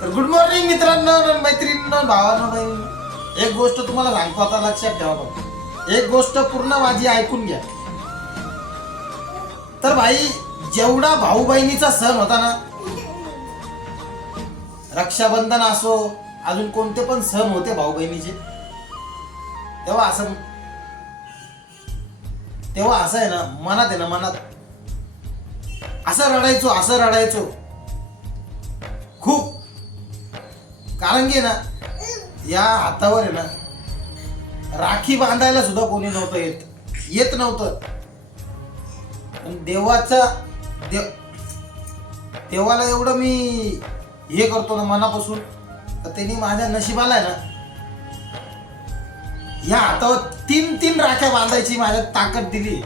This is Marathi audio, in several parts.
तर गुड मॉर्निंग मित्रांनो, मैत्रिणींनो, भावांनो, बहिणींनो. एक गोष्ट तुम्हाला सांगतो, आता लक्षात ठेवा बघा. एक गोष्ट पूर्ण माझी ऐकून घ्या. तर भाई, जेवढा भाऊ बहिणीचा सण होता ना, रक्षाबंधन असो, अजून कोणते पण सण होते भाऊ बहिणीचे, तेव्हा असं आहे ना, मनात आहे ना, मनात असं रडायचो खूप. कारण की ना, या हातावर आहे ना, राखी बांधायला सुद्धा कोणी नव्हतं येत नव्हतं. पण देवाला एवढं मी हे करतो ना मनापासून, तर त्यांनी माझ्या नशिबाला आहे ना, या हातावर 3 राख्या बांधायची माझ्या ताकद दिली.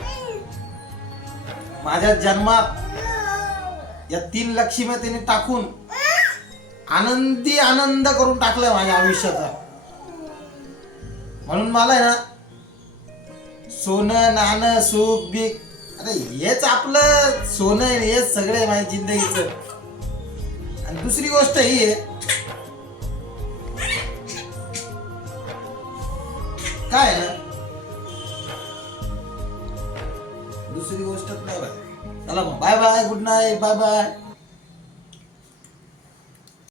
माझ्या जन्मात या 3 लक्ष्म्या त्यांनी टाकून आनंद करून टाकलाय माझ्या आयुष्याचा. म्हणून मला आहे ना, सोनं नाणं सुख बीक, अरे हेच आपलं सोनं आहे, हेच सगळं आहे माझ्या जिंदगीचं. आणि दुसरी गोष्ट ही आहे, काय आहे ना, दुसरी गोष्टच नाही. चला मग, bye bye, good night, bye bye.